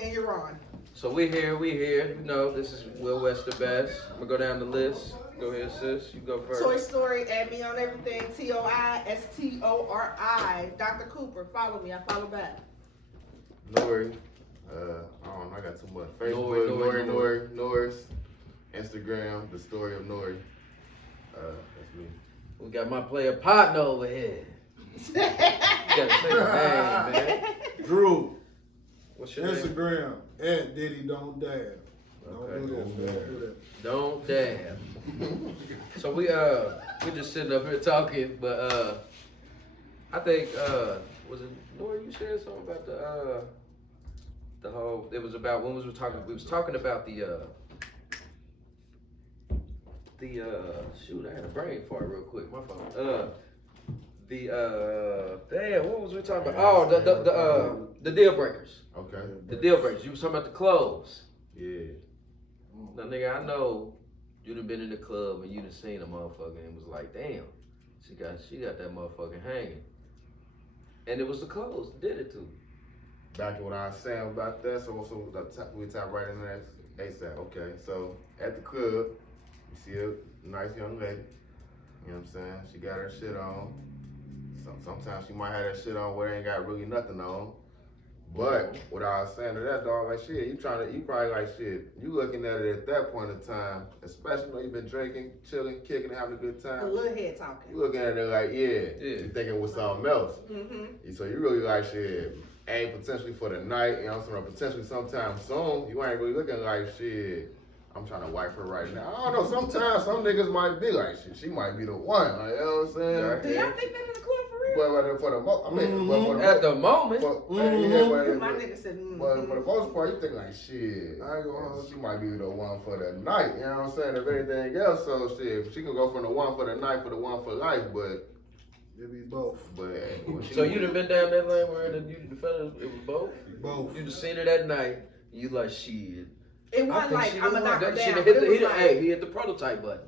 And you're on. So we here. You know, this is Will West the best. I'm gonna go down the list. Go ahead, sis. You go first. Toy Story, add me on everything. TOISTORI. Dr. Cooper, follow me. I follow back. Nori. I don't know. I got too much. Facebook, Norris. Instagram, The Story of Nori. That's me. We got my player partner over here. You gotta say your name, man. Drew. What's your name? Instagram, @Diddy Don't Dab. Okay. Don't do that. Don't dab. So we just sitting up here talking, but I think was it Nora, you said something about the whole, it was about when we was talking about the shoot, I had a brain fart real quick, my fault. Damn, what was we talking about? Oh, the deal breakers. Okay. The deal breakers. You was talking about the clothes. Yeah. Now, nigga, I know you done been in the club and you done seen a motherfucker and was like, damn, she got that motherfucker hanging. And it was the clothes that did it to. Back to what I was saying about that, so we tap right in there ASAP. Okay, so at the club, you see a nice young lady. You know what I'm saying? She got her shit on. Sometimes she might have that shit on where it ain't got really nothing on. But what I was saying to that dog, like shit, you probably like shit. You looking at it at that point in time, especially when you've been drinking, chilling, kicking, having a good time. A little head talking. You looking at it like, yeah. You thinking it was something else. Mm-hmm. So you really like shit. Ain't potentially for the night, you know what I'm saying? Potentially sometime soon. You ain't really looking like shit. I'm trying to wife her right now. I don't know. Sometimes some niggas might be like shit. She might be the one. Like, you know what I'm saying? Do y'all think that in the club for real? But for the At the moment. My nigga said, But for the most part, you think like shit. I ain't gonna She might be the one for the night. You know what I'm saying? If anything else, so shit, she can go from the one for the night for the one for life, but. It be both. So you done been down that lane where the fellas, it was both? Both. You just seen her that night, you like, shit. it wasn't like, I'm going to knock her down. He hit the prototype button.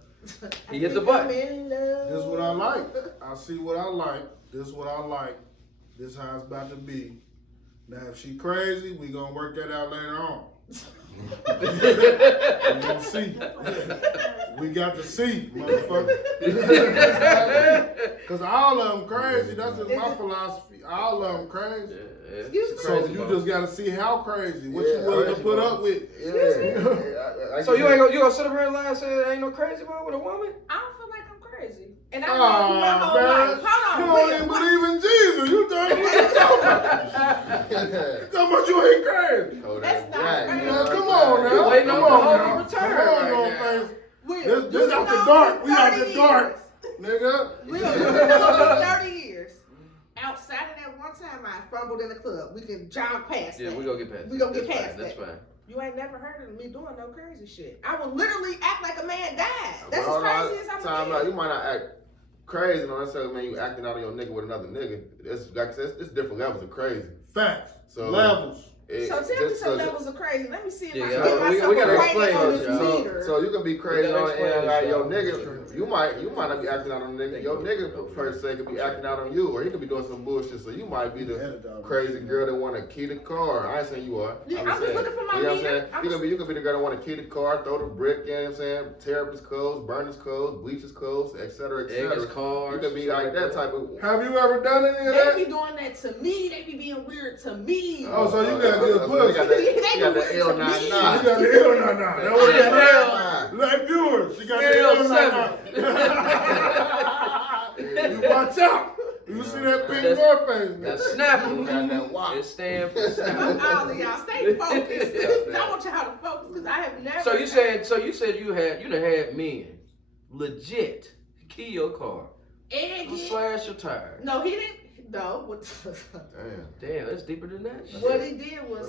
He hit the button. This is what I like. I see what I like. This is what I like. This how it's about to be. Now, if she crazy, we gonna work that out later on. We gonna see. We got to see, motherfucker. Cause all of them crazy. That's just my philosophy. All of them crazy. So you just gotta see how crazy. What you willing to put up with? So you gonna sit up here and lie and say there ain't no crazy boy with a woman? I don't feel like I'm crazy. And I know my whole life. Hold on. You don't even believe in Jesus. You think what you talking about? You ain't crazy. That's not crazy. Come on now. You're waiting on Come on the now. return Come on, right now. This out the dark. We out the dark, nigga. We'll be 30 years. Outside of that one time I fumbled in the club. We can jog past that. Yeah, we gonna get past that. We gonna get past That's that. fine. You ain't never heard of me doing no crazy shit. I will literally act like a man died. That's as crazy as I'm Time out. gonna You might not act crazy, don't necessarily mean you acting out on your nigga with another nigga. It's like I said, it's different levels of crazy. Facts. So Levels. So tell me some levels of crazy. Let me see if I can Yeah, get myself we gotta right explain on this, this y'all. meter. So you can be crazy We gotta on explain and this, like your y'all. nigga. You might not be acting out on the nigga. Your nigga per se could be acting out on you, or he could be doing some bullshit. So you might be the crazy girl that want to key the car. I ain't saying you are. Yeah, I'm just looking for my You know what I'm meter. saying? You could be the girl that want to key the car, throw the brick. You know what I'm saying? Tear up his clothes, burn his clothes, bleach his clothes, etc. Egg his cars. You could be like that type of. Have you ever done any of They that? be doing that to me. They be being weird to me. Oh, so you got good pussy. You got that L99. You got the L99. That's what it is. Like viewers, she got the L99. You watch out. You see that pink girl face? That's snapping. It stands for snapping. All of y'all, stay focused. I want y'all to focus because I have never. So you said you done had men legit key your car, slash your tires. No, he didn't. No. Damn, that's deeper than that. What he did was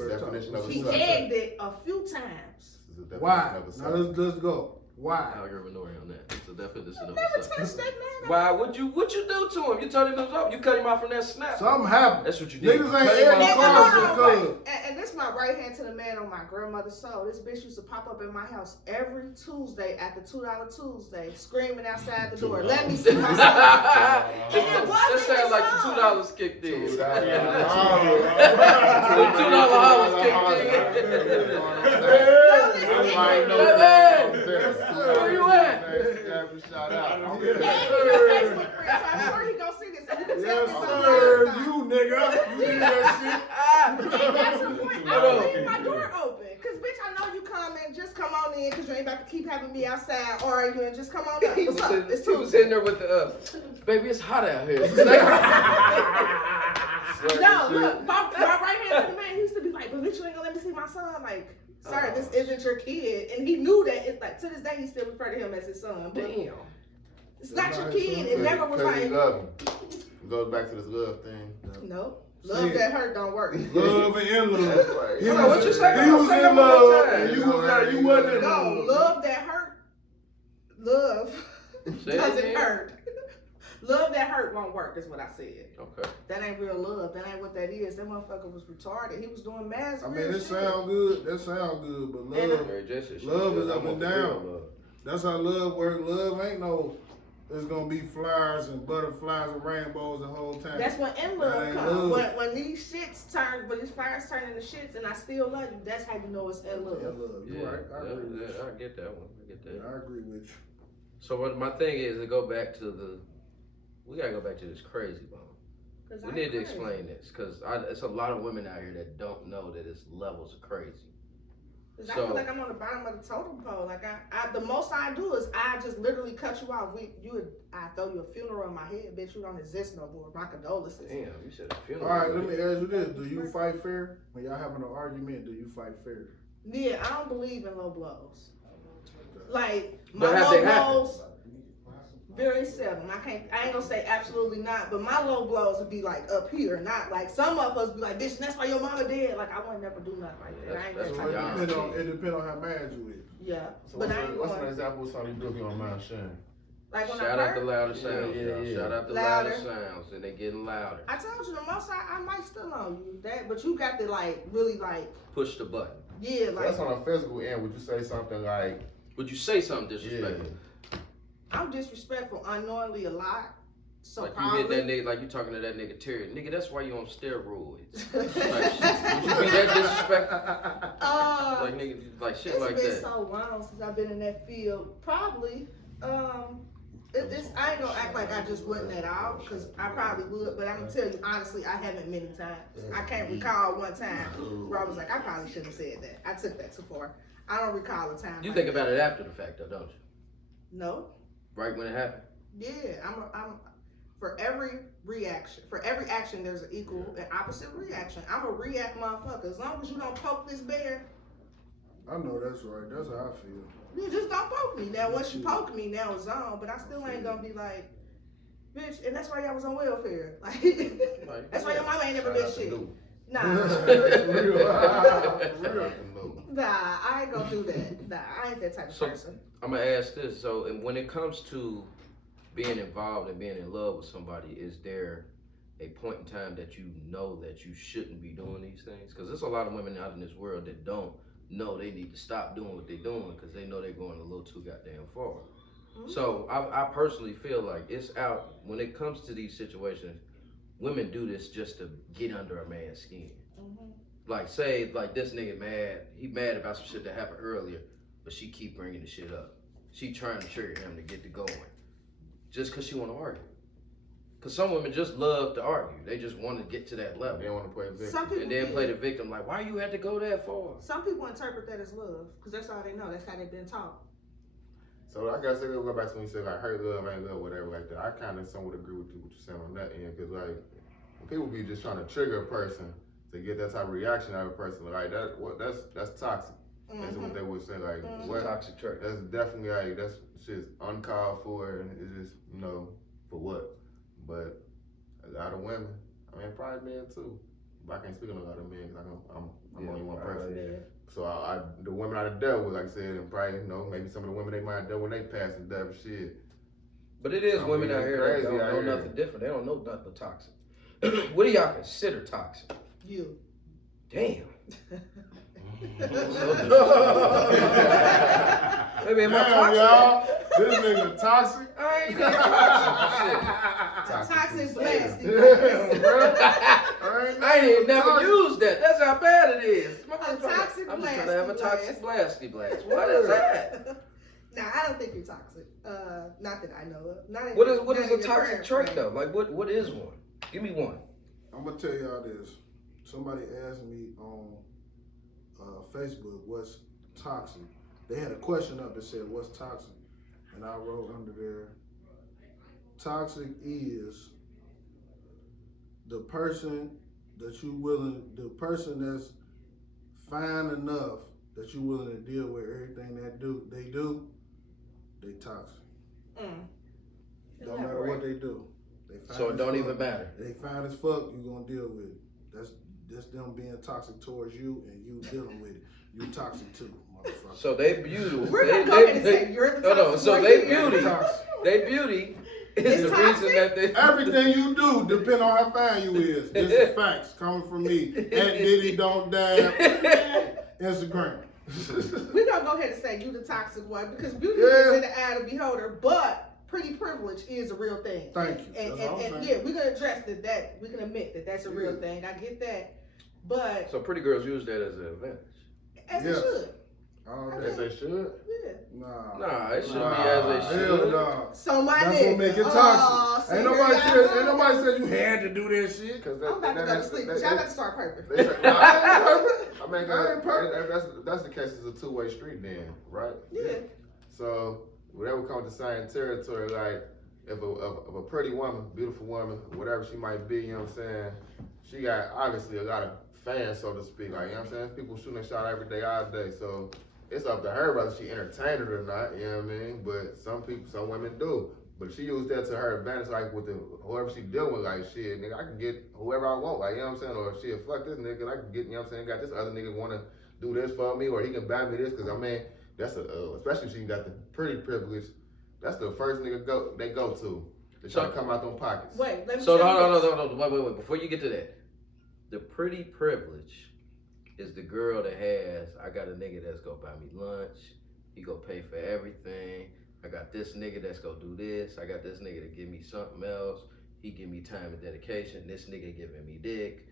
he egged it a few times. Why? Now let's go. Why? I'll agree with Nori on that. It's a definition of Never a touched that man. Why? What you do to him? You told him to up. You cut him off from that snap. Something happened. That's what you did. Niggas ain't egging cars just cause. And this my right hand to the man on my grandmother's soul. This bitch used to pop up in my house every Tuesday at the $2 Tuesday, screaming outside the door. Let me see my son. That sounds like the $2 kicked in. $2 hours kicked in. Where you at? Shout out. And he's a Facebook friend, so I'm sure he gonna see this. And you can tell Yes, me something sir. last time. You nigga. You did that And that's the point. I don't leave my door open. Cause bitch, I know you come and just come on in because you ain't about to keep having me outside arguing. Just come on up. He What's up? It's was sitting there with the baby, it's hot out here. No, look, my right hand to the man, he used to be like, but bitch, you ain't gonna let me see my son. I'm like, sir, this isn't your kid. And he knew that. It's like, to this day, he still refer to him as his son. But Damn. it's not your kid. It never was Cause you like, love him. It goes back to this love thing. no. Love that hurt don't work. Love and in love. Hold on, what you say? He was Say in that one more love, time. and you wasn't in No, love. love that hurt. Love Say it doesn't again. hurt. Love that hurt won't work, is what I said. Okay. That ain't real love. That ain't what that is. That motherfucker was retarded. He was doing mass. I mean, it sound good. That sound good, but love, Mary J said she love said, is I up want and the down. real love. That's how love works. Love ain't no, there's gonna be flowers and butterflies and rainbows the whole time. That's when in That love ain't comes. love. When these shits turn, when these fires turn into shits, and I still love you. That's how you know it's in love. Yeah, love. You right. I agree with you. I get that one. I get that. I agree with you. So what my thing is to go back to we gotta go back to this crazy bone. 'Cause We I'm need to crazy. explain this because it's a lot of women out here that don't know that it's levels of crazy. 'Cause I feel like I'm on the bottom of the totem pole. Like the most I do is I just literally cut you off. I throw you a funeral in my head, bitch. You don't exist no more. My condolences. Damn, you said a All funeral. right, let me ask you this: do you fight fair? When y'all having an argument, do you fight fair? Yeah, I don't believe in low blows. Like But my have low they happened? blows, very seldom. I ain't gonna say absolutely not, but my low blows would be like up here, not like some of us be like, bitch, that's why your mama dead. Like I would never do nothing like that. I ain't that That's type what of y'all- person. It depends on how mad you is. Yeah, So but I ain't what's an going. example of something you do if you don't mind sharing? Like when Shout I out the hurt, louder sounds, Yeah, y'all. yeah. Shout out the Louder. louder sounds, and they getting louder. I told you the most I might still on you that, but you got to like really like Push the button. yeah So like that's on a physical end. Would you say something like, Would you say something disrespectful? I'm disrespectful unknowingly a lot. So Like probably you hit that nigga, like you talking to that nigga Terry. Nigga, that's why you on steroids. Like, would you be that disrespectful? Like nigga, like shit it's like been that. so long since I've been in that field. Probably. I ain't gonna act like I just wouldn't at all, because I probably would, but I'm gonna tell you honestly, I haven't many times. I can't recall one time where I was like, I probably shouldn't have said that. I took that too far. I don't recall a time. You like think that. about it after the fact though, don't you? No. Right when it happened. Yeah, I'm for every action there's an equal and opposite reaction. I'm a react motherfucker. As long as you don't poke this bear, I know that's right. That's how I feel. you just don't poke me. Now once you poke me, now it's on. But I still ain't gonna be like, bitch, and that's why y'all was on welfare. Like that's why your mama ain't never been shit. Nah. Nah, I ain't gonna do that. Nah, I ain't that type of person. I'm gonna ask this. So, and when it comes to being involved and being in love with somebody, is there a point in time that you know that you shouldn't be doing these things? Because there's a lot of women out in this world that don't know they need to stop doing what they're doing because they know they're going a little too goddamn far. Mm-hmm. So I personally feel like it's out when it comes to these situations. Women do this just to get under a man's skin. Mm-hmm. Like say like this nigga mad, he mad about some shit that happened earlier, but she keep bringing the shit up. She trying to trigger him to get to going, just cause she want to argue. Cause some women just love to argue. They just want to get to that level. They want to play victim. Some people And then do. play the victim like, why you had to go that far? Some people interpret that as love because that's all they know. That's how they've been taught. So I guess we'll go back to when you said like hurt love, ain't love, whatever like that. I kind of somewhat agree with you what you're saying on that end, because like when people be just trying to trigger a person to get that type of reaction out of a person, like that's toxic. That's what they would say. Like what? Toxic trait. That's definitely like that's shit's uncalled for, and it's just for what? But a lot of women, I mean probably men too, but I can't speak on a lot of men because I'm only one person. Yeah. So the women I dealt with, like I said, and probably maybe some of the women they might have dealt when they passed and death shit. But it is Some women people out here crazy that don't out know here. nothing different. They don't know nothing but toxic. What do y'all consider toxic? You. Damn. Maybe am I Damn, toxic? y'all. This nigga toxic. I ain't that toxic. Toxic blast. Shit. Damn, bro. I ain't I ain't never used that. That's how bad it is. A toxic I'm just trying to have a toxic blast. blasty blast. What is that? Nah, I don't think you're toxic. Not that I know of. Not What is not a in your toxic current trait frame. though? Like what is one? Give me one. I'm gonna tell y'all this. Somebody asked me on Facebook what's toxic. They had a question up that said what's toxic, and I wrote under there, toxic is the person the person that's fine enough that you willing to deal with everything they toxic. Don't matter what they do. They fine So it as don't fuck. even matter. They fine as fuck, you gonna deal with it. That's them being toxic towards you and you dealing with it. You toxic too, motherfucker. So they beautiful. We're gonna go ahead and say you're the toxic. So one they here. beauty. Toxic. They beauty is It's the toxic? reason that they Everything you do depend on how fine you is. This is facts coming from me. At Diddy Don't Dab Instagram. We're gonna go ahead and say you the toxic one because beauty Yeah. is in the eye of the beholder, but pretty privilege is a real thing. Thank you. And, That's all I'm and saying. yeah, we're gonna address that we can admit that that's a real thing. I get that, but So pretty girls use that as an advantage. as Yes. it should. All As that. they should. Yeah. Nah, it shouldn't Nah. be as they Hell should. nah. So my That's nigga. what make it Oh, toxic. see, Ain't here nobody y'all go. ain't nobody said you had to do that shit. Cause I'm about to go to sleep. Y'all about to start purping. I mean, That ain't perfect. that's the case. It's a two-way street, then, right? Yeah. So whatever comes to same territory, like if a pretty woman, beautiful woman, whatever she might be, you know what I'm saying, she got obviously a lot of fans, so to speak. Like, you know what I'm saying? People shooting a shot every day, all day. So it's up to her whether she entertained it or not, you know what I mean? But some women do. But she used that to her advantage, like with whoever she dealing with, like shit, nigga, I can get whoever I want, like, you know what I'm saying? Or shit, fuck this nigga, I can get, you know what I'm saying, got this other nigga wanna do this for me, or he can buy me this, cause I mean, that's especially if she got the pretty privilege, that's the first nigga they go to. They try to come out them pockets. Wait, let me So tell you this. no, wait. Before you get to that, the pretty privilege is the girl that has, I got a nigga that's gonna buy me lunch, he gonna pay for everything. I got this nigga that's gonna do this. I got this nigga to give me something else. He give me time and dedication. This nigga giving me dick.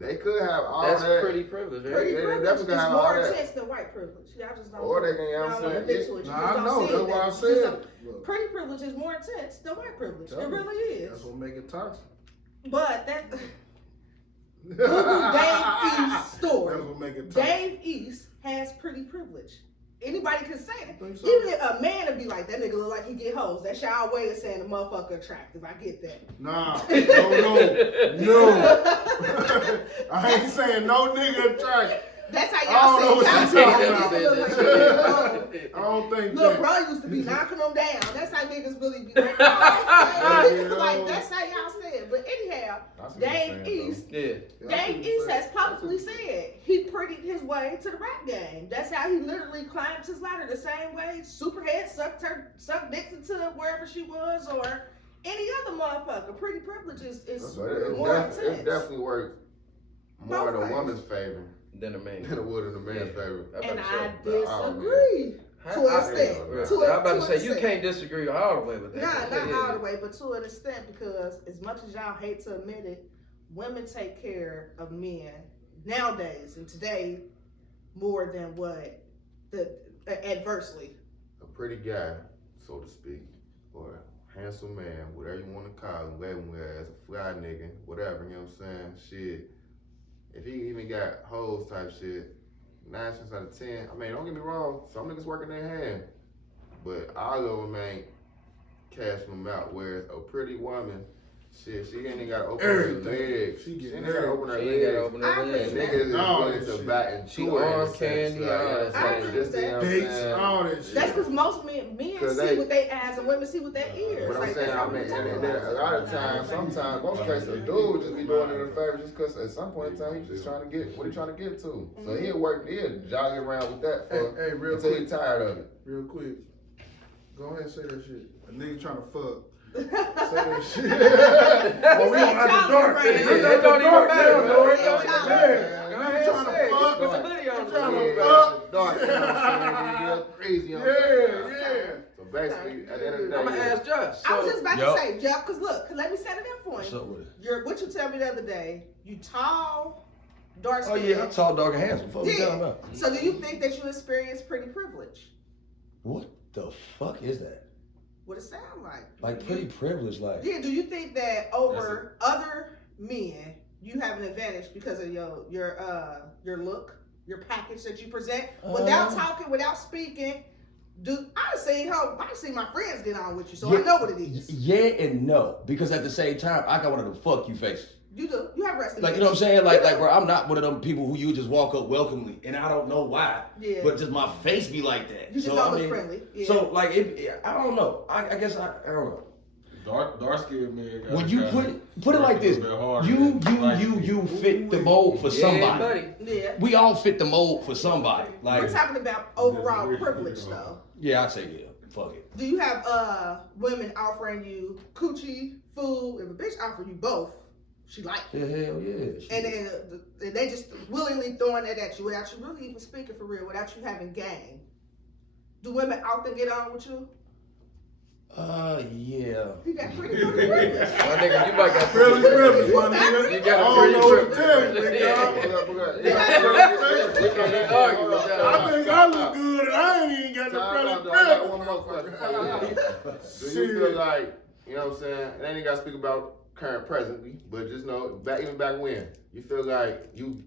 They could have all That's that. pretty privilege, right? Pretty they privilege definitely is have all more that. intense than white privilege. Y'all just don't. Or they can, you know what I'm y'all saying? don't admit to it. You Nah, just I don't know. see That's it. why I You just said. don't- Look, Pretty privilege is more intense than white privilege. Tell It me. really is. That's what make it toxic. But that Google Dave East story. That's what make it toxic. Dave East has pretty privilege. Anybody can say I it. think so. Even if a man would be like, that nigga look like he get hoes. That's y'all way of saying the motherfucker attractive. I get that. Nah, no. I ain't saying no nigga attractive. That's how I don't know y'all what say you it. talking about. Y'all say niggas look like he get hoes. I don't think Look, that. bro used to be knocking them down. That's how niggas really be like, oh, like that's how y'all say it. But anyhow, That's what you're Dave saying, East, Yeah. Dave East has publicly said he prettied his way to the rap game. That's how he literally climbed his ladder the same way Superhead sucked dicks into wherever she was or any other motherfucker. Pretty privilege is So it more definitely intense. works more in Both a ways. woman's favor Than a man. than it would in a man's Yeah. favor. And about I to say, disagree. To an extent. I'm about to say you can't disagree all the way with that. Not all the way, but to an extent, because as much as y'all hate to admit it, women take care of men nowadays and today more than what the adversely. A pretty guy, so to speak, or a handsome man, whatever you want to call him, label him as a fly nigga, whatever, you know what I'm saying? Shit. If he even got hoes type shit, 9 times out of 10, I mean, don't get me wrong, some niggas working their hand, but all of them ain't cashing them out. Whereas a pretty woman, shit, she ain't got to open her Everything. legs. She She getting ain't got to open her She ain't gotta legs. open I her agree legs. with that. Niggas is All willing that to shit. buy and She tour in a arm sense, candy, like, all you know that what I'm I saying? agree Just, with you know what I'm Dates, saying? all that shit. That's because most men Cause see they- with their eyes and women see with their ears. But I'm Like, saying, that's how I we mean, talk and about then it. a lot of times, sometimes, most cases, a dude just be doing it in favor just because at some point in time, he's just trying to get what he trying to get to. So he'll jog around with that for Hey, real until quick. he's tired of it. Real quick. Go ahead and say that shit. A nigga trying to fuck. Say that shit. Well, we don't have to dark. It It don't even matter, bro. It don't even Yeah. matter. Go You ahead trying and to say it. fuck? Put the hoodie on. Trying to Yeah, fuck? dark, you know what I'm saying? Real crazy, you know what I'm Yeah, saying? yeah. So basically, at the end of the day, I'm gonna ask Josh. I was just about Yup. to say, Jeff, because look, let me set it up for What's you. up with it? What you tell me the other day, you tall, dark Oh skin. yeah, I'm tall, dark, and handsome. What you talking about? So do you think that you experience pretty privilege? What the fuck is that? What it sound like? Like pretty privileged, like. Yeah, do you think that over other men, you have an advantage because of your look, your package that you present, without talking, without speaking? I've seen my friends get on with you, so Yeah, I know what it is. Yeah and no, because at the same time, I got one of them fuck you faces. You do. You have resting. Like, you know what I'm saying? Like, bro, I'm not one of them people who you just walk up welcomely, and I don't know why, but just my face be like that. You just don't look friendly. Yeah. So, like, I don't know. I guess I don't know. Dark skinned man. When you put it like this, you fit the mold for somebody. Yeah. We all fit the mold for somebody. Like, we're talking about overall privilege, though. yeah, I'd say yeah. Fuck it. Do you have women offering you coochie, food? If a bitch offer you both, she like it. Yeah, hell yeah. And then they just willingly throwing that at you without you really even speaking for real, without you having game. Do women often get on with you? Yeah. You got pretty fucking privilege. My nigga, you might got Pretty privilege, my nigga. You I got a don't know what to pretty tell you, privilege. nigga. I think I look good and I ain't even got the I got pretty one more question for you. Do privilege. you feel like, you know what I'm saying, and ain't got to speak about current presently, but just know, even back when, you feel like you,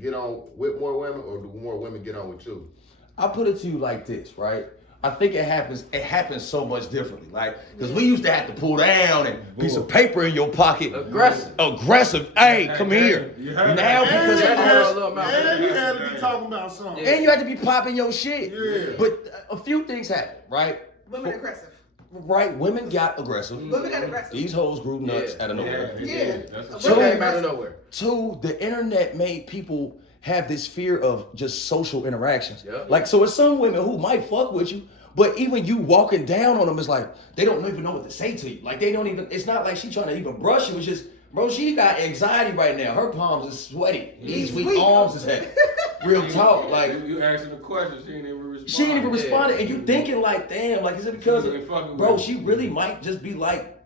get on with more women, or do more women get on with you? I'll put it to you like this, right? I think it happens so much differently. Like, because we used to have to pull down and piece of paper in your pocket. Aggressive. Hey, come here. Now because and you had to be talking about something. and you had to be popping your shit. Yeah. But a few things happened, right? Women aggressive. Right, women got aggressive. Women got aggressive. These hoes grew nuts out of nowhere. Yeah. So came out of nowhere. Two, the internet made people have this fear of just social interactions. Yeah. Like, so it's some women who might fuck with you, but even you walking down on them is like, they don't even know what to say to you. Like, they don't even, it's not like she trying to even brush you. It's just, bro, she got anxiety right now. Her palms is sweaty. These weak arms is heavy. Real talk. Like, you asking the question, she ain't even responding. she ain't even responding. And you thinking like, damn, like, is it because of, bro, she really might just be like,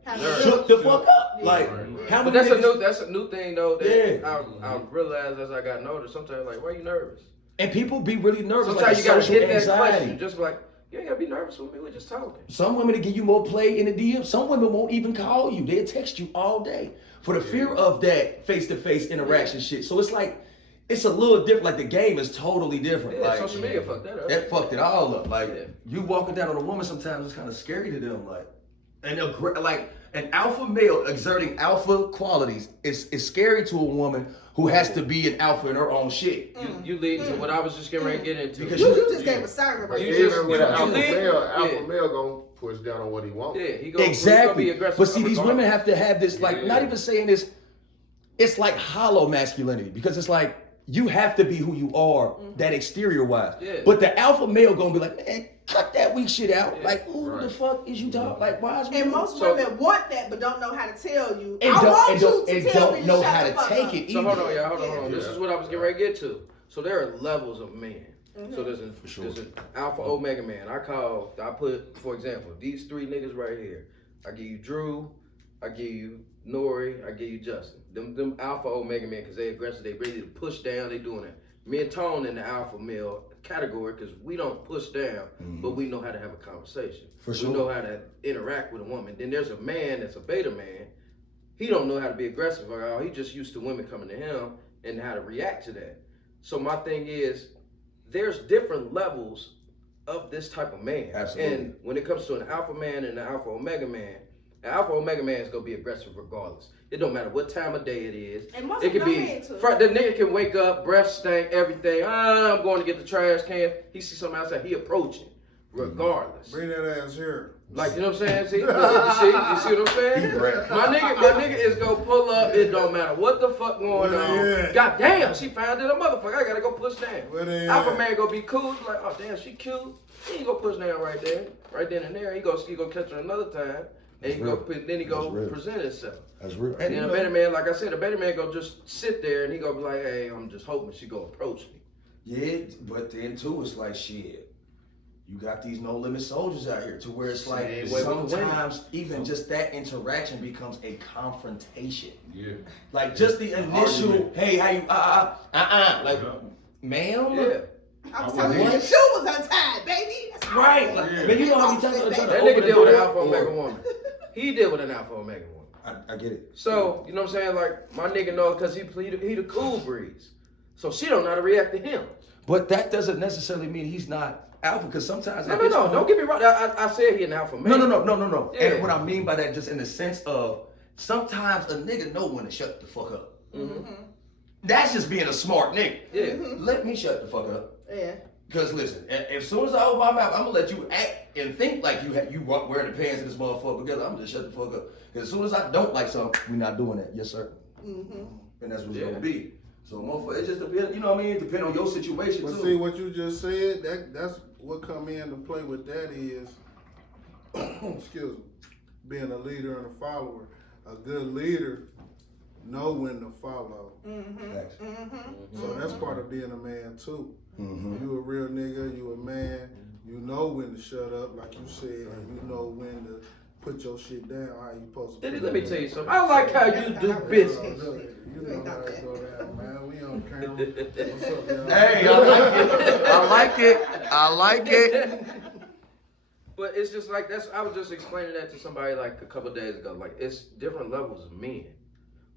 shook the fuck up. Yeah. Like, how But many that's a new thing though. That Yeah. I realized as I got older. Sometimes like, why are you nervous? And people be really nervous. Sometimes like you gotta social hit that anxiety. question. Just like, you ain't gotta be nervous with me. We're just talking. Some women will give you more play in the DM. Some women won't even call you. They'll text you all day for the fear of that face-to-face interaction shit. So it's like, it's a little different. Like, the game is totally different. Yeah, like, social media fucked that up. that fucked it all up. Like, Yeah. you walking down on a woman sometimes it's kind of scary to them. Like, and like an alpha male exerting alpha qualities is scary to a woman who has to be an alpha in her own shit. You lead to what I was just getting ready to get into. Because You just gave a siren right You there. just- With an you alpha lead? male Yeah. gonna push down on what he wants. Yeah, he gonna be Exactly. aggressive. But see, these regardless. women have to have this, like, Yeah. not even saying this, it's like hollow masculinity, because it's like, you have to be who you are, that exterior wise. Yeah. But the alpha male gonna be like, man, cut that weak shit out. Yeah. Like, who the fuck is you talking? Like, why is And most women want that, but don't know how to tell you. and I want don't, you and to tell me don't know to how shut to the fuck take up. it So either. hold on, y'all. Hold on. Yeah. This is what I was getting ready to get to. So there are levels of men. So there's an alpha omega man. I put, for example, these three niggas right here. I give you Drew, I give you Nori, I give you Justin. Them alpha omega men, because they aggressive, they ready to push down, they doing it. Me and Tone in the alpha male category, because we don't push down, but we know how to have a conversation. For sure. We know how to interact with a woman. Then there's a man that's a beta man. He don't know how to be aggressive at all. He just used to women coming to him and how to react to that. So my thing is, there's different levels of this type of man. Absolutely. And when it comes to an alpha man and an alpha omega man, an alpha omega man is gonna be aggressive regardless. It don't matter what time of day it is. And most It of could them be men too. the nigga can wake up, breath stank, everything. I'm going to get the trash can. He see something outside, he approaching, regardless. Bring that ass here. Like, you know what I'm saying? See, you see what I'm saying? My nigga is gonna pull up. It don't matter what the fuck going on. God damn, she found it a motherfucker. I gotta go push down. Alpha man gonna be cool. Like, oh damn, she cute. He ain't gonna push down right then and there. He gonna catch her another time, and then he go present himself. That's real. And then a better man, like I said, a better man gonna just sit there and he gonna be like, hey, I'm just hoping she gonna approach me. Yeah, but then too, it's like, shit. you got these no limit soldiers out here to where it's like Same way with the women. sometimes even just that interaction becomes a confrontation. Yeah. Like just the initial, Argument. hey, how you, like, Yeah. ma'am? Yeah. I'm I telling you, what? the shoe was untied, baby. That's Right. Like, Yeah. man, you know how many times I'm trying to That open nigga the deal with an door, alpha or- omega woman. He deal with an alpha omega woman. I get it. So, you know what I'm saying? Like, my nigga knows because he the cool breeze. So she don't know how to react to him. But that doesn't necessarily mean he's not alpha, because sometimes No. Don't get me wrong. I said he an alpha man. No. Yeah. And what I mean by that, just in the sense of sometimes a nigga know when to shut the fuck up. Mm-hmm. That's just being a smart nigga. Yeah. Let me shut the fuck up. Yeah. Because listen, as soon as I open my mouth, I'm gonna let you act and think like you wearing the pants in this motherfucker, because I'm just shut the fuck up. Because as soon as I don't like something, we're not doing that. Yes, sir. Mm-hmm. And that's what it's Yeah. gonna be. So motherfucker, it just depends, you know what I mean? It depends on your situation But too. see what you just said, that's what come in to play with that is, excuse me, being a leader and a follower. A good leader know when to follow. Mm-hmm. Facts. Mm-hmm. So that's part of being a man too. Mm-hmm. You a real nigga, you a man, you know when to shut up, like you said, and you know when to put your shit down, how you supposed to Diddy, put let me it tell you down. something. I like how you do business. You know how it go down, man. We on camera. What's up, y'all? Hey, I like it. I like it. But it's just like I was just explaining that to somebody like a couple of days ago. Like, it's different levels of men,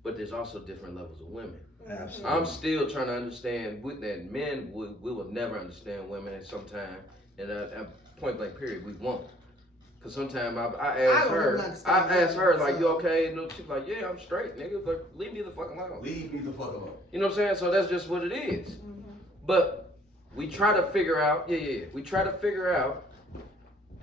but there's also different levels of women. Absolutely. I'm still trying to understand that men we will never understand women at some time, and at point blank period we won't. Cause sometimes I ask her like, you okay? And she's like, yeah, I'm straight, nigga, but leave me the fuck alone. Leave me the fuck alone. You know what I'm saying? So that's just what it is. But we try to figure out, we try to figure out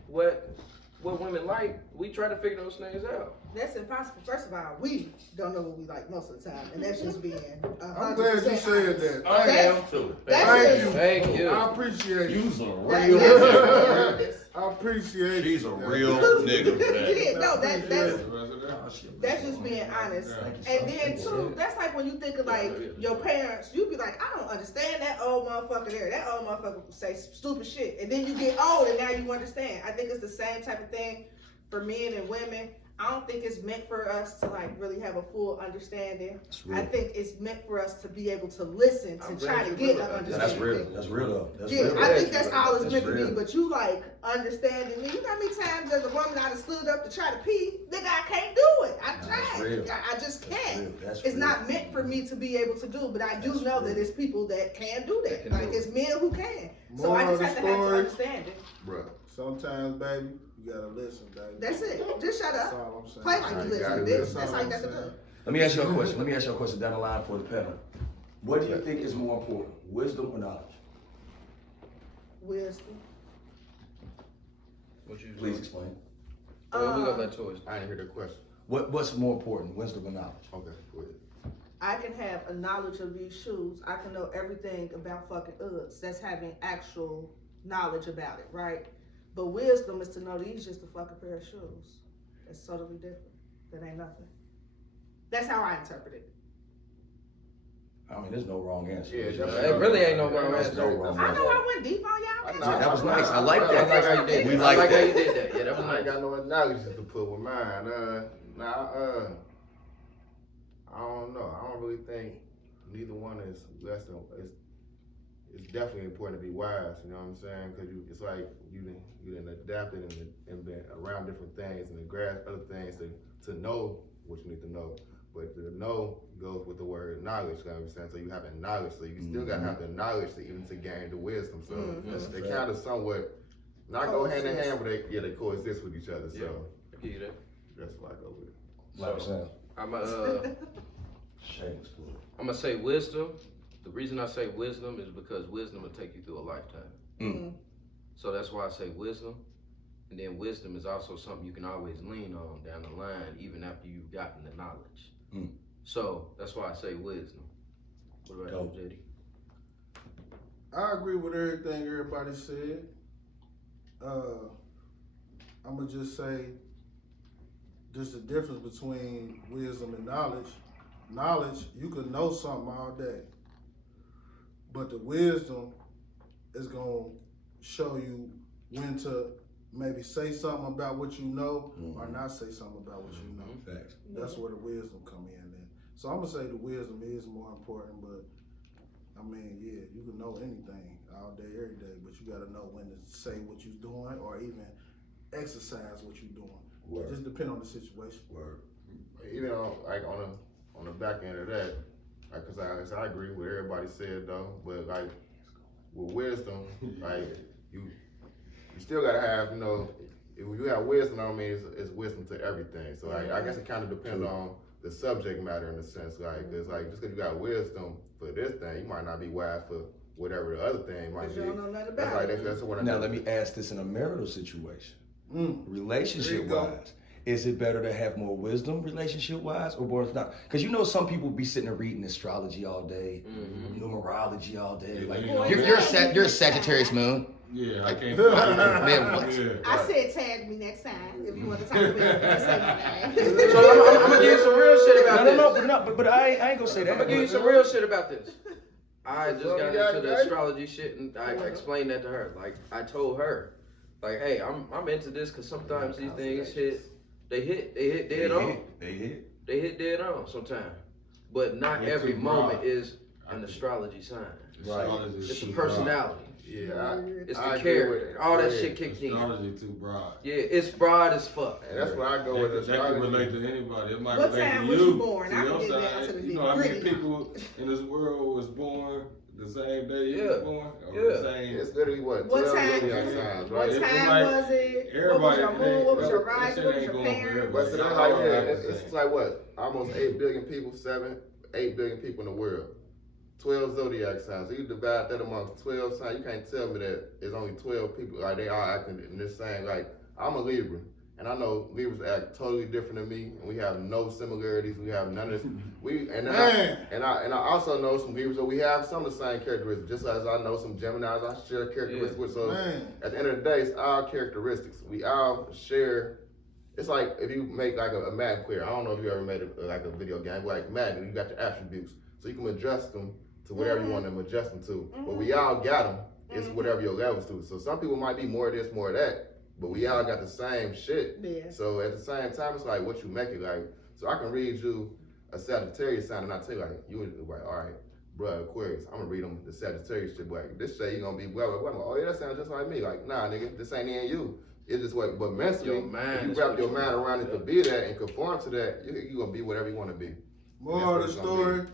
what women like. We try to figure those things out. That's impossible. First of all, we don't know what we like most of the time, and that's just being 100% I'm glad you said that. I That's- am too. Thank you. I appreciate you. You's a That- real that's- I appreciate She's you. a real nigga for that. Yeah, no, that's Resident. that's just being honest. Yeah. And then too, that's like when you think of like your parents, you be like, I don't understand that old motherfucker there. That old motherfucker say stupid shit. And then you get old and now you understand. I think it's the same type of thing for men and women. I don't think it's meant for us to like really have a full understanding. I think it's meant for us to be able to listen, to I'm try glad to you get know an that. understanding. That's real. That's real though. That's Yeah, real. I think that's all it's That's meant to real. be. But you like understanding me. You know how many times as a woman I done stood up to try to pee? Nigga, I can't do it. I That's tried. real. I just That's can't. real. That's It's real. not meant for me to be able to do, but I do That's know real. that it's people that can do That that. can Like do it's men who can. So Moral I of just the have to have to story. understand it. Bruh. Sometimes, baby, you gotta listen, baby. That's it. Just shut That's up. all I'm saying. Play like you You listen, gotta bitch. listen. That's how you got to do it. Let me ask you a question. Let me ask you a question down the line for the panel. What do you think is more important, wisdom or knowledge? Wisdom. What you Please explain. Well, we got that choice. I didn't hear the question. What's more important, wisdom or knowledge? Okay, go ahead. I can have a knowledge of these shoes. I can know everything about fucking Uggs. That's having actual knowledge about it, right? But wisdom is to know these just a fucking pair of shoes. That's totally different. That ain't nothing. That's how I interpret it. I mean, there's no wrong answer. Yeah, It really ain't no wrong There's answer. no wrong I know answer. I went deep on y'all. I know. That was nice. I like I that. like how you did. We I like like how that. you did that. Yeah, that was I ain't nice. got no analogies to put with mine. I don't know. I don't really think neither one is less than. It's definitely important to be wise. You know what I'm saying? Because it's like you done adapted and been around different things and then grasp other things to know what you need to know. But the know goes with the word knowledge. You know what I'm saying? So you have knowledge. So you still gotta have the knowledge to gain the wisdom. So Mhm. they kind of somewhat not go hand in hand, but they coexist with each other. So I give you that. that's why I go with it. Like I said, shameless plug. I'm gonna say wisdom. The reason I say wisdom is because wisdom will take you through a lifetime. Mm. So that's why I say wisdom. And then wisdom is also something you can always lean on down the line, even after you've gotten the knowledge. Mm. So that's why I say wisdom. What about you, JD? I agree with everything everybody said. I'm gonna just say there's a difference between wisdom and knowledge. Knowledge, you could know something all day, but the wisdom is gonna show you when to maybe say something about what you know or not say something about what you know. Facts. That's where the wisdom come in. So I'm gonna say the wisdom is more important, but I mean, yeah, you can know anything all day, every day, but you gotta know when to say what you're doing or even exercise what you're doing. Word. It just depend on the situation. Word. You know, like on the back end of that, like, cause I agree with everybody said though, but like with wisdom, like you still gotta have, you know, if you have wisdom, I mean, it's wisdom to everything. So I guess it kind of depends on the subject matter in a sense, like, cause like just cause you got wisdom for this thing, you might not be wise for whatever the other thing might be. You don't know nothing That's about like it. that's what I Now know. let me ask this in a marital situation. Relationship There you go. wise, is it better to have more wisdom relationship wise or more not? Because you know some people be sitting there reading astrology all day, numerology all day. Like Yeah. you're a Sagittarius moon. Yeah, I can't. Man, what? Yeah. I said tag me next time if you want to talk about it. Just say my name. So I'm gonna give you some real shit about this. But I ain't gonna say that. I'm gonna give you some real shit about this. I just So got you got into the that? astrology shit and I explained that to her. Like I told her, like, hey, I'm into this because sometimes these things they hit dead on. They hit. They hit dead on sometimes. But not Yeah, every too moment broad. is an astrology sign. Right. It's a personality. Yeah, It's I the agree with character. it. All that Yeah. shit kicked in. Astrology too broad. Yeah, it's broad as fuck. And that's where I go with That can relate astrology. to anybody. It might What relate time to was you. you born? To I your can get down side. to the You know how many nitty-gritty people in this world was born the same day you Yeah. was born? Or Yeah. the same. It's literally what What 12 time? zodiac signs, What right? It time might- was it? What was everybody- your moon? What was your that rising? shit What was ain't your going for parents? But everybody. so that's like, yeah, it's like what? Almost 8 billion people, 8 billion people in the world. 12 zodiac signs. So you divide that amongst 12 signs, you can't tell me that there's only 12 people, like they all acting in this same, like, I'm a Libra, and I know Libras act totally different than me, and we have no similarities, we have none of this. I also know some Libras, so we have some of the same characteristics, just as I know some Geminis I share characteristics with, so at the end of the day, it's our characteristics. We all share. It's like if you make like a Madden player. I don't know if you ever made like a video game, like Madden, you got the attributes, so you can adjust them to whatever you want them adjust them to. But we all got them. It's whatever your levels to. So some people might be more of this, more of that, but we all got the same shit. Yeah. So at the same time, it's like what you make it like. So I can read you a Sagittarius sign, and I tell you like, you would be like, all right, bro, Aquarius, I'm gonna read them the Sagittarius shit. Like this shit, you gonna be blah blah blah. I'm like, oh yeah, that sounds just like me. Like nah, nigga, this ain't in you. It's just what, but mentally, Your mind if you is wrap what your you mind want. around it to be that and conform to that, you gonna be whatever you want to be. More of the story.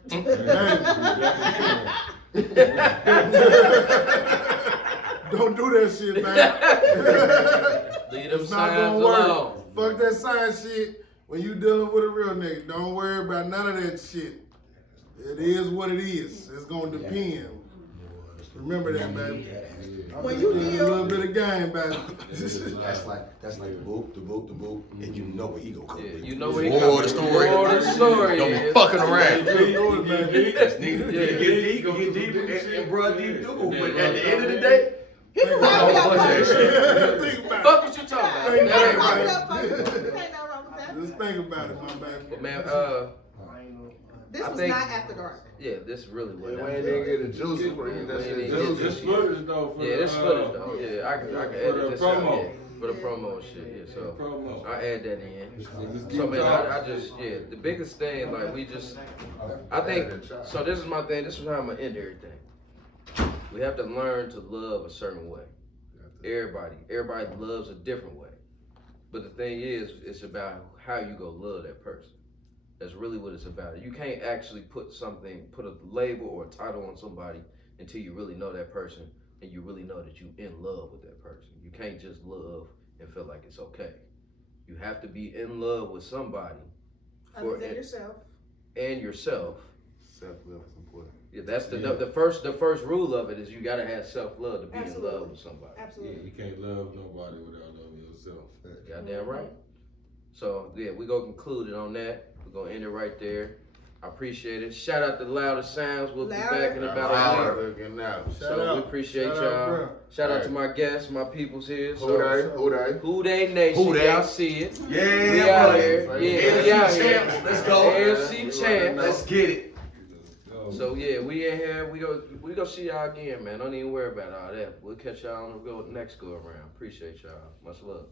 Don't do that shit, man. Leave them It's not signs gonna work. alone. Fuck that science shit. When you dealing with a real nigga, don't worry about none of that shit. It is what it is. It's gonna depend. Remember that, baby. When you Just a deal- little bit of game, baby. That's like the book, and you know where he gonna come. Yeah, with. you know where he More coming. of the story. More of the story Don't is. be fucking around. That's Nigga, Yeah. get deep, and bro, deep do. But at the end of the day, He can fuck me up Fuck that first. shit. Think about Fuck what you talking about. He Think can about fuck me it. up first. Ain't nothing wrong with that. Just think about it, my baby. But man, This I was think- not after dark. yeah, this really Yeah, wasn't. when they didn't get the juice, bro, that shit Yeah, juice. This footage though. For Yeah, this the, footage though. Yeah, I can for edit the this promo. out. Yeah, for the promo and shit. Yeah, so promo. I add that in. Just So keep man, talking. I just the biggest thing like we just I think so. This is my thing. This is how I'm gonna end everything. We have to learn to love a certain way. Everybody loves a different way. But the thing is, it's about how you go love that person. That's really what it's about. You can't actually put a label or a title on somebody until you really know that person and you really know that you're in love with that person. You can't just love and feel like it's okay. You have to be in love with somebody Other than yourself. and yourself. Self-love is important. Yeah, that's the first rule of it is you gotta have self-love to be Absolutely. in love with somebody. Yeah, Absolutely. you can't love nobody without loving yourself. Goddamn right. So yeah, we gonna conclude it on that. We're gonna end it right there. I appreciate it. Shout out to Louder Sounds. We'll be back in about a week. Looking out. So we appreciate Shout out, y'all. bro. Shout out to my guests, my peoples here. Who So they? Who They Nation. Who They? Y'all see it. yeah, We out buddy. here. Yeah, we out AFC here. champs. Let's go. AFC champs. Let's get it. Go. So yeah, we in here. We go see y'all again, man. Don't even worry about all that. We'll catch y'all on the next go around. Appreciate y'all. Much love.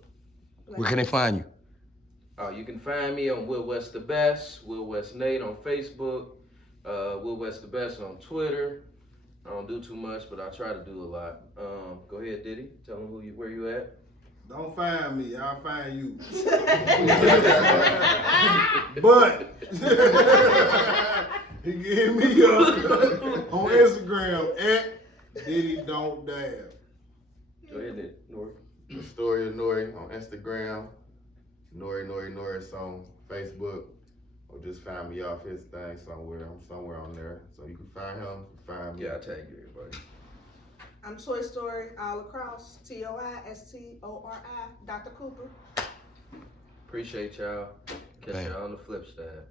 Where can they find you? Oh, you can find me on Will West the Best, Will West Nate on Facebook, Will West the Best on Twitter. I don't do too much, but I try to do a lot. Go ahead, Diddy. Tell them where you at. Don't find me, I'll find you. But he gave me up on Instagram at Diddy Don't Dab. Go ahead, Diddy. Nori. The Story of Nori on Instagram. Nori's on Facebook. Or just find me off his thing somewhere. I'm somewhere on there. So you can find him, find me. Yeah, I tag you, everybody. I'm Toy Story all across. TOISTORI. Dr. Cooper. Appreciate y'all. Catch Bam. y'all on the flip side.